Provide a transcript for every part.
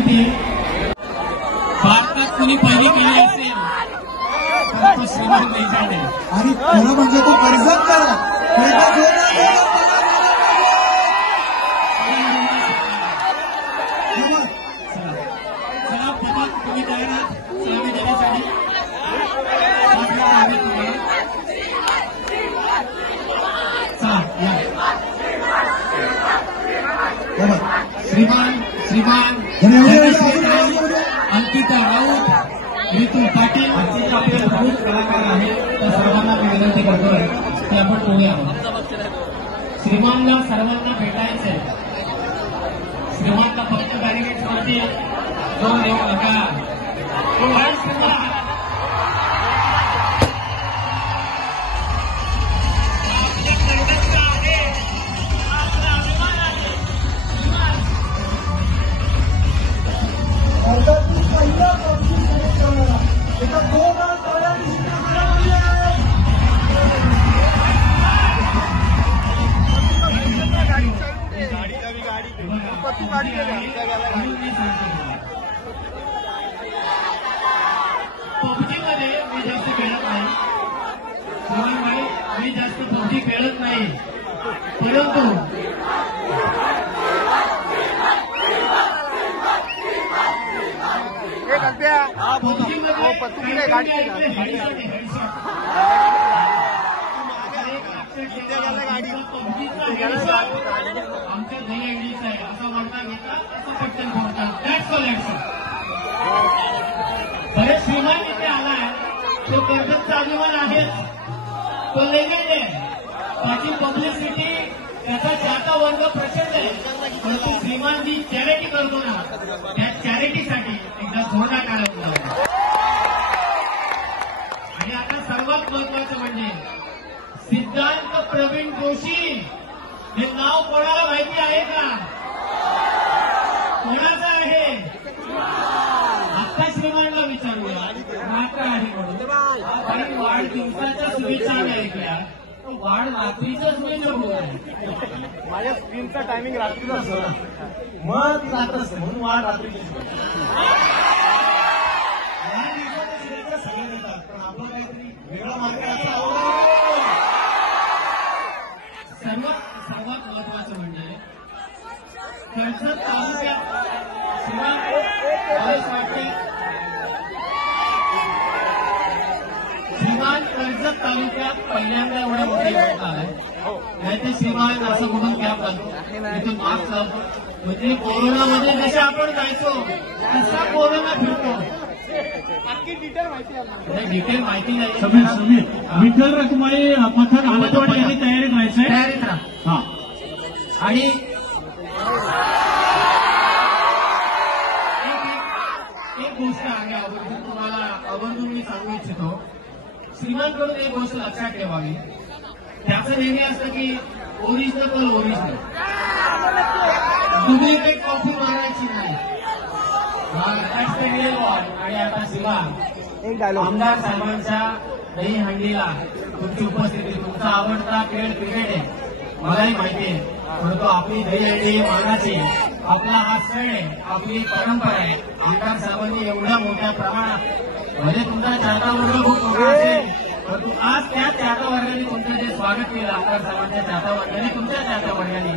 होती भारतात कुणी पहिली केली असेल तर तो श्रीमान देशपांडे. आणि खरं म्हणजे तो कर्जत करा चला पदक तुम्ही तयार आहात सलामी देण्यासाठी. श्रीमान अंकिता राऊत, ऋतू पाटील आपले प्रमुख कलाकार आहेत. त्या सर्वांना मी विनंती करतोय की आपण बोलूया. श्रीमानला सर्वांना भेटायचंय. श्रीमानला फक्त बॅरिकेड वरती दोन येऊ नका. पबजीमध्ये मी जास्त खेळत नाही. मी जास्त पबजी खेळत नाही, परंतु आमच्या दहीहंडीचा आहे असा वरता घेतात असं पटकन फोडतात. बरेच श्रीमान इथे आलाय. तो कर्जतचा अभिमान आहेच, तो लेजेंड आहे. त्याची पब्लिसिटी त्याचा चाहता वर्ग प्रचंड आहे. परंतु श्रीमान जी चॅरिटी करतो ना त्या चॅरिटीसाठी एकदा जोरदार टाळ्या वाजवा. आणि आता सर्वात महत्वाचं म्हणजे सिद्धांत प्रवीण जोशी हे नाव कोणाला माहिती आहे का? कोणाचं आहे? आता श्रीमानला विचारूया मात्र आहे म्हणून. कारण वाढदिवसाच्या शुभेच्छा ऐकल्या वाढ रात्रीच्या शुभेच्छा होत आहे. माझ्या स्क्रीनचा टायमिंग रात्रीचा असतो मग ती रात्र असते म्हणून वाढ रात्रीची सगळे देतात. पण आपण काहीतरी वेगळा मार्ग असा. सर्वात महत्वाचं म्हणजे कर्जत तालुक्यात श्रीमान कर्जत तालुक्यात पहिल्यांदा एवढा मोठा इव्हेंट आलाय. नाही ते श्रीमान असं कुठून कॅम्प घालतो इथून मास्क लावतो. म्हणजे कोरोनामध्ये जसे आपण जायचो तसा कोरोना फिरतो. डिटेल माहिती नाही. विठ्ठल रखुमाई पथक आमंत्रण यांनी तयारीत राहायचंय. तयारीत राहा. आणि एक गोष्ट आहे आवर्जून तुम्हाला आवर्जून मी सांगू इच्छितो. श्रीमानकडून एक गोष्ट लक्षात ठेवावी. त्याचं नेहमी असतं की ओरिजिनल ओरिजिनल, डुप्लिकेट कॉपी मारायची नाही. आणि आता श्रीमान आमदार साहेबांच्या दहीहंडीला तुमची उपस्थिती, तुमचा आवडता खेळ क्रिकेट आहे मलाही माहिती आहे. परंतु आपली दहीहंडी मानाची, आपला हा सण आहे, आपली परंपरा आहे. आमदार साहेबांनी एवढ्या मोठ्या प्रमाणात म्हणजे तुमचा चाहता वर्ग खूप मोठा असेल, परंतु आज त्या चाहता वर्गाने तुमचं जे स्वागत केलं आमदार साहेबांच्या चाहता वर्गाने, तुमच्या चाहता वर्गाने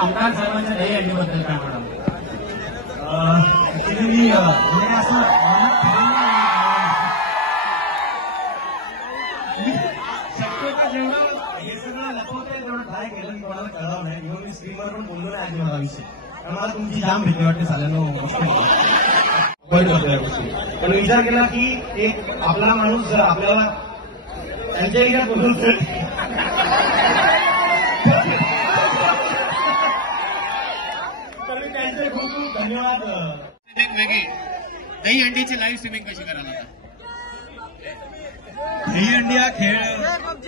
आमदार साहेबांच्या दहीहंडीबद्दल काय म्हणाल? मी असं शक्यता जेवढं हे सगळं लपवतंय तेवढं ट्राय केलं की कोणाला कळलं नाही. म्हणून मी स्क्रीनवर पण बोललो नाही आधी मला विषय. कारण मला तुमची जाम भीती वाटते चालेल या गोष्टी. पण विचार केला की एक आपला माणूस जर आपल्याला त्यांच्या एरियात बोलतो तर मी त्यांचे खूप खूप धन्यवाद. वेगवेगळी दहीहंडीची लाईव्ह स्ट्रीमिंग कशी करायला? दहीहंडी हा खेळ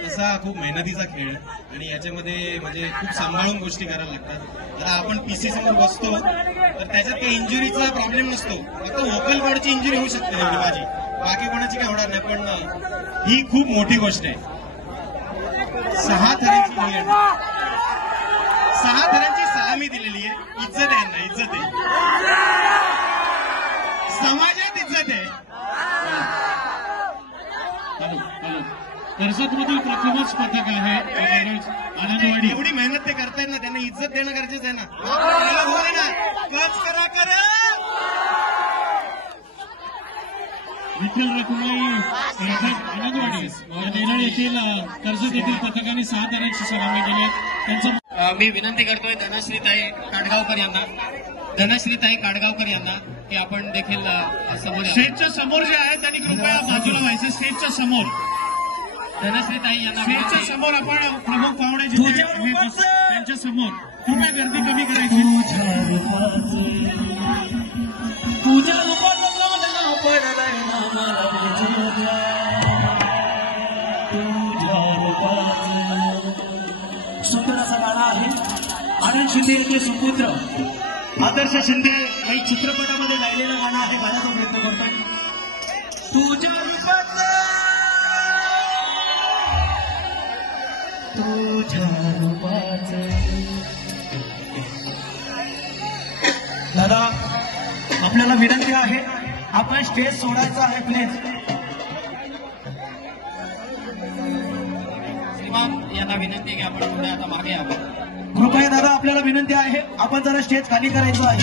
असा खूप मेहनतीचा खेळ आणि याच्यामध्ये म्हणजे खूप सांभाळून गोष्टी करायला लागतात. आता आपण पीसी समोर बसतो तर त्याच्यात काही इंजुरीचा प्रॉब्लेम नसतो. फक्त व्होकल कॉर्डची इंजुरी होऊ शकते एवढी माझी, बाकी कोणाची काय होणार नाही. पण ही खूप मोठी गोष्ट आहे. 6 थरांची सलामी दिलेली आहे. इज्जत आहे ना, इज्जत आहे. समाजात इज्जत आहे. हॅलो कर्जतमधील प्रथमच पथक आहे आनंदवाडी. एवढी मेहनत ते करतायत ना, त्यांना इज्जत देणं गरजेचं आहे ना. त्याला होऊ दे ना. कच करा. विठ्ठल रखुमाई आनंदवाडी या नेरळ येथील कर्जत येथील पथकाने 6 रनांची सलामी केली. त्यांचं मी विनंती करतोय धनश्रीताई काडगावकर यांना की आपण देखील समोर स्टेजच्या समोर जे आहे त्यांनी कृपया बाजूला व्हायचं. स्टेजच्या समोर धनश्रीताई यांना स्टेजच्या समोर आपण प्रमुख पाहुणे जिथे त्यांच्या समोर कृपया गर्दी कमी करायची. सुंदर असा गाणं आहे. आनंद शिंदे यांचे सुपुत्र आदर्श शिंदे काही चित्रपटामध्ये गायलेलं गाणं आहे. गाण्याचा प्रयत्न करतोय. तुझ्या रूपाचं दादा आपल्याला विनंती आहे, आपण स्टेज सोडायचं आहे प्लीज. यांना विनंती आहे की आपण पुढे आता मागे यावं. कृपया दादा आपल्याला विनंती आहे, आपण जरा स्टेज खाली करायचं आहे.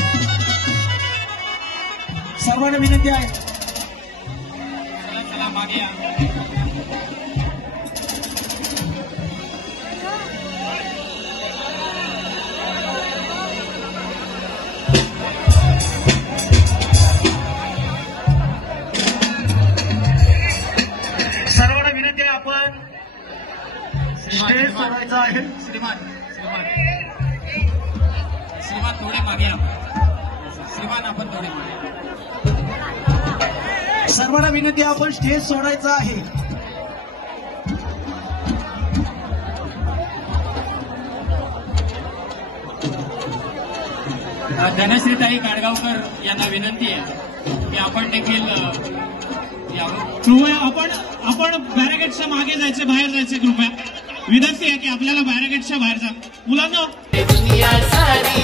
सर्वांना विनंती आहे. चला मागे या. सर्वांना विनंती आहे, आपण स्टेज सोडायचं आहे. श्रीमान थोडे मागे या. श्रीमान आपण थोडे मागे. सर्वांना विनंती आहे, आपण स्टेज सोडायचं आहे. धनश्रीताई काडगावकर यांना विनंती आहे की आपण देखील यावं. कृपया आपण बॅरिकेडच्या मागे जायचे, बाहेर जायचे. कृपया विनंती आहे की आपल्याला बॅरिकेडच्या बाहेर जा. मुलांना दुनिया सारी